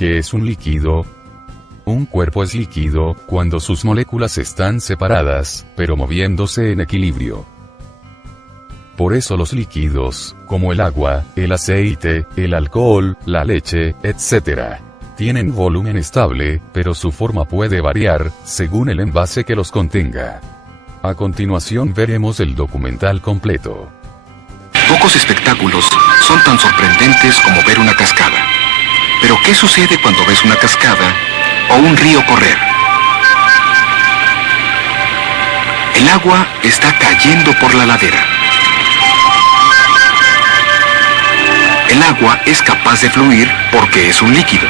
¿Qué es un líquido? Un cuerpo es líquido cuando sus moléculas están separadas, pero moviéndose en equilibrio. Por eso los líquidos, como el agua, el aceite, el alcohol, la leche, etc., tienen volumen estable, pero su forma puede variar, según el envase que los contenga. A continuación veremos el documental completo. Pocos espectáculos son tan sorprendentes como ver una cascada. Pero ¿qué sucede cuando ves una cascada o un río correr? El agua está cayendo por la ladera. El agua es capaz de fluir porque es un líquido.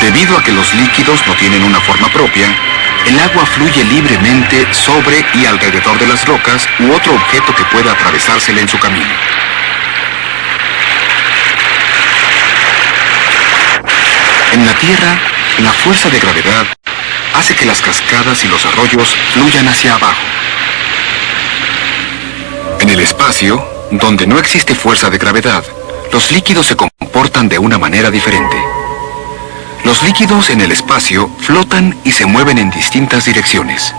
Debido a que los líquidos no tienen una forma propia, el agua fluye libremente sobre y alrededor de las rocas u otro objeto que pueda atravesársele en su camino. En la Tierra, la fuerza de gravedad hace que las cascadas y los arroyos fluyan hacia abajo. En el espacio, donde no existe fuerza de gravedad, los líquidos se comportan de una manera diferente. Los líquidos en el espacio flotan y se mueven en distintas direcciones.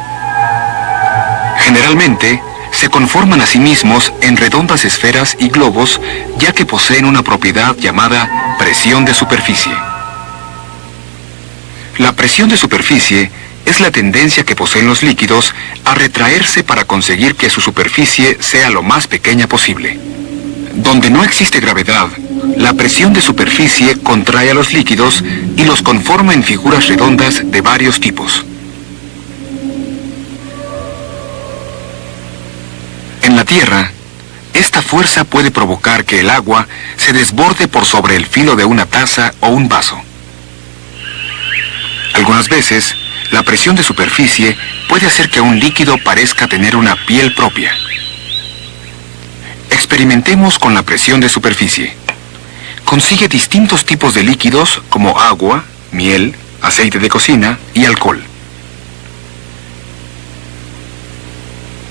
Generalmente, se conforman a sí mismos en redondas esferas y globos, ya que poseen una propiedad llamada presión de superficie. La presión de superficie es la tendencia que poseen los líquidos a retraerse para conseguir que su superficie sea lo más pequeña posible. Donde no existe gravedad, la presión de superficie contrae a los líquidos y los conforma en figuras redondas de varios tipos. En la Tierra, esta fuerza puede provocar que el agua se desborde por sobre el filo de una taza o un vaso. Algunas veces, la presión de superficie puede hacer que un líquido parezca tener una piel propia. Experimentemos con la presión de superficie. Consigue distintos tipos de líquidos como agua, miel, aceite de cocina y alcohol.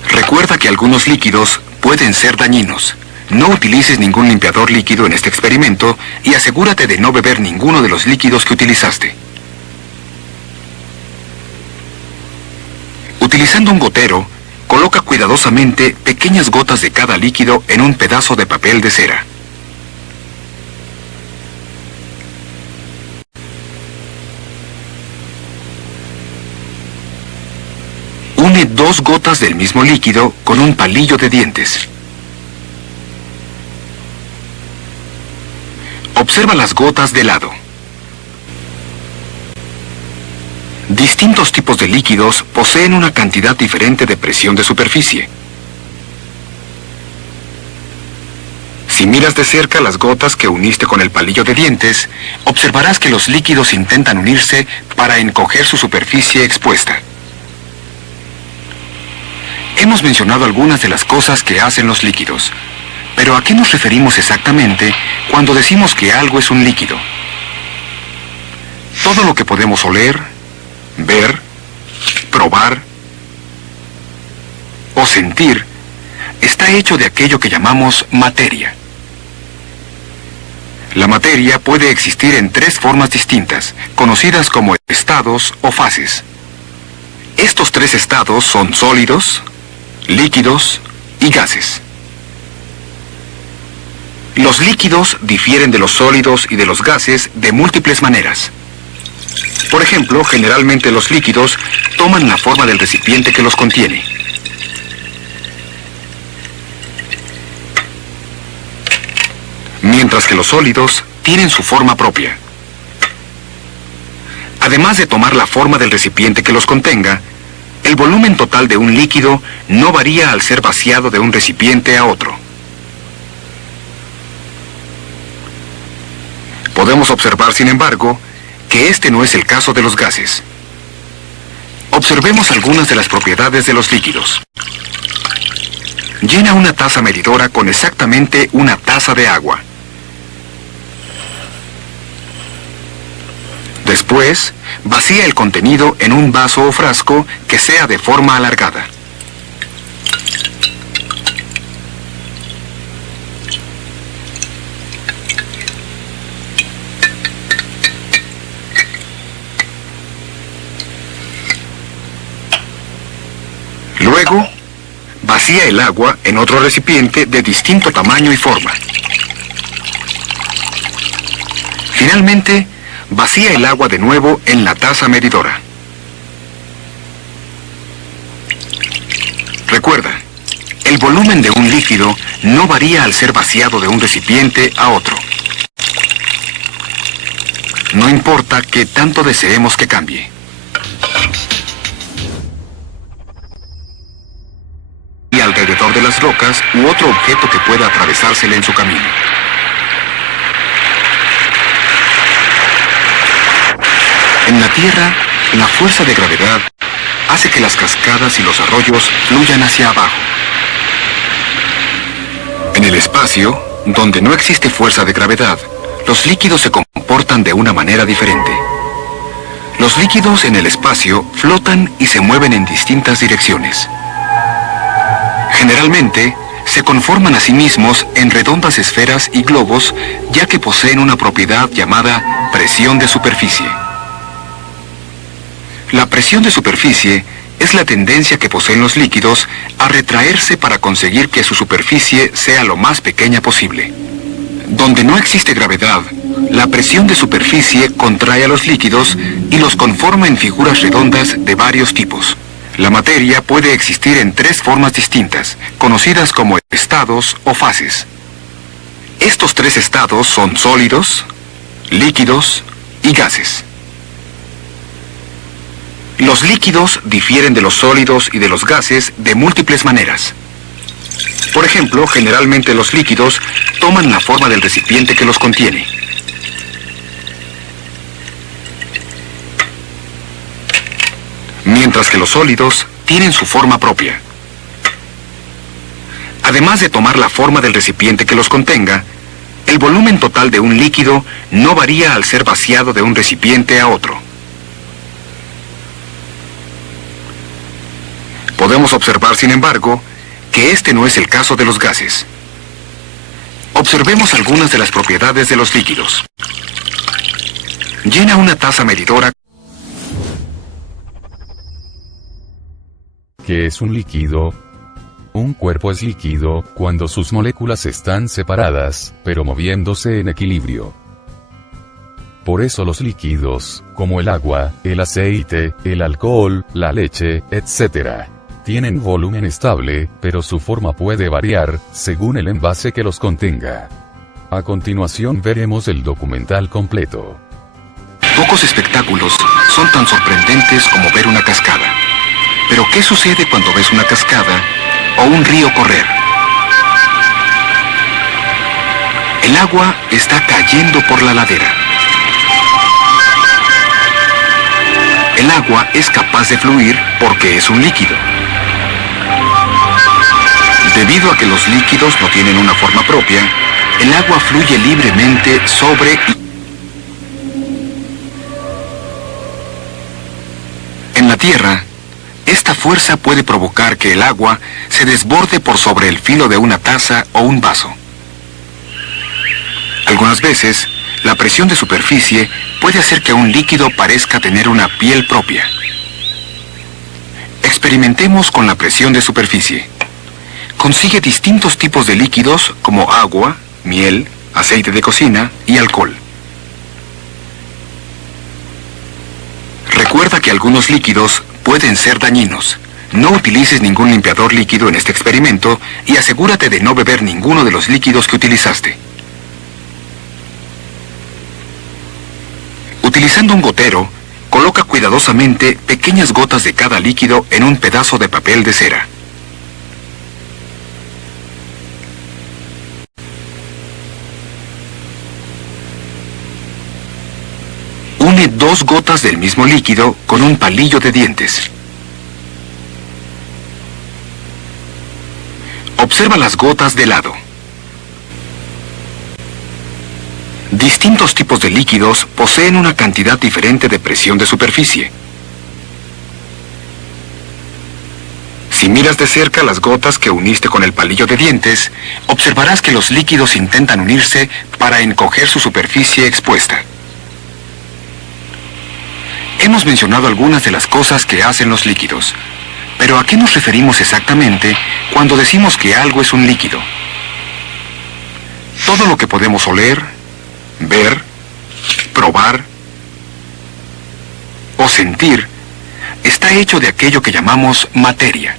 Recuerda que algunos líquidos pueden ser dañinos. No utilices ningún limpiador líquido en este experimento y asegúrate de no beber ninguno de los líquidos que utilizaste. Utilizando un gotero, coloca cuidadosamente pequeñas gotas de cada líquido en un pedazo de papel de cera. Une 2 gotas del mismo líquido con un palillo de dientes. Observa las gotas de lado. Distintos tipos de líquidos poseen una cantidad diferente de presión de superficie. Si miras de cerca las gotas que uniste con el palillo de dientes, observarás que los líquidos intentan unirse para encoger su superficie expuesta. Hemos mencionado algunas de las cosas que hacen los líquidos, pero ¿a qué nos referimos exactamente cuando decimos que algo es un líquido? Todo lo que podemos oler, ver, probar o sentir está hecho de aquello que llamamos materia. La materia puede existir en 3 formas distintas, conocidas como estados o fases. Estos 3 estados son sólidos, líquidos y gases. Los líquidos difieren de los sólidos y de los gases de múltiples maneras. Por ejemplo, generalmente los líquidos toman la forma del recipiente que los contiene. Mientras que los sólidos tienen su forma propia. Además de tomar la forma del recipiente que los contenga, el volumen total de un líquido no varía al ser vaciado de un recipiente a otro. Podemos observar, sin embargo, que este no es el caso de los gases. Observemos algunas de las propiedades de los líquidos. Llena una taza medidora con exactamente una taza de agua. Después, vacía el contenido en un vaso o frasco que sea de forma alargada. vacía el agua en otro recipiente de distinto tamaño y forma. Finalmente, vacía el agua de nuevo en la taza medidora. Recuerda, el volumen de un líquido no varía al ser vaciado de un recipiente a otro. No importa qué tanto deseemos que cambie. Y alrededor de las rocas u otro objeto que pueda atravesársele en su camino. En la Tierra, la fuerza de gravedad hace que las cascadas y los arroyos fluyan hacia abajo. En el espacio, donde no existe fuerza de gravedad, los líquidos se comportan de una manera diferente. Los líquidos en el espacio flotan y se mueven en distintas direcciones. Generalmente, se conforman a sí mismos en redondas esferas y globos, ya que poseen una propiedad llamada presión de superficie. La presión de superficie es la tendencia que poseen los líquidos a retraerse para conseguir que su superficie sea lo más pequeña posible. Donde no existe gravedad, la presión de superficie contrae a los líquidos y los conforma en figuras redondas de varios tipos. La materia puede existir en tres formas distintas, conocidas como estados o fases. Estos tres estados son sólidos, líquidos y gases. Los líquidos difieren de los sólidos y de los gases de múltiples maneras. Por ejemplo, generalmente los líquidos toman la forma del recipiente que los contiene. Mientras que los sólidos tienen su forma propia. Además de tomar la forma del recipiente que los contenga, el volumen total de un líquido no varía al ser vaciado de un recipiente a otro. Podemos observar, sin embargo, que este no es el caso de los gases. Observemos algunas de las propiedades de los líquidos. Llena una taza medidora. ¿Qué es un líquido? Un cuerpo es líquido cuando sus moléculas están separadas, pero moviéndose en equilibrio. Por eso los líquidos, como el agua, el aceite, el alcohol, la leche, etc., tienen volumen estable, pero su forma puede variar, según el envase que los contenga. A continuación veremos el documental completo. Pocos espectáculos son tan sorprendentes como ver una cascada. Pero ¿qué sucede cuando ves una cascada o un río correr? El agua está cayendo por la ladera. El agua es capaz de fluir porque es un líquido. Debido a que los líquidos no tienen una forma propia, el agua fluye libremente sobre y... En la Tierra, esta fuerza puede provocar que el agua se desborde por sobre el filo de una taza o un vaso. Algunas veces, la presión de superficie puede hacer que un líquido parezca tener una piel propia. Experimentemos con la presión de superficie. Consigue distintos tipos de líquidos como agua, miel, aceite de cocina y alcohol. Recuerda que algunos líquidos pueden ser dañinos. No utilices ningún limpiador líquido en este experimento y asegúrate de no beber ninguno de los líquidos que utilizaste. Utilizando un gotero, coloca cuidadosamente pequeñas gotas de cada líquido en un pedazo de papel de cera. Une 2 gotas del mismo líquido con un palillo de dientes. Observa las gotas de lado. Distintos tipos de líquidos poseen una cantidad diferente de presión de superficie. Si miras de cerca las gotas que uniste con el palillo de dientes, observarás que los líquidos intentan unirse para encoger su superficie expuesta. Hemos mencionado algunas de las cosas que hacen los líquidos. Pero ¿a qué nos referimos exactamente cuando decimos que algo es un líquido? Todo lo que podemos oler, ver, probar o sentir está hecho de aquello que llamamos materia.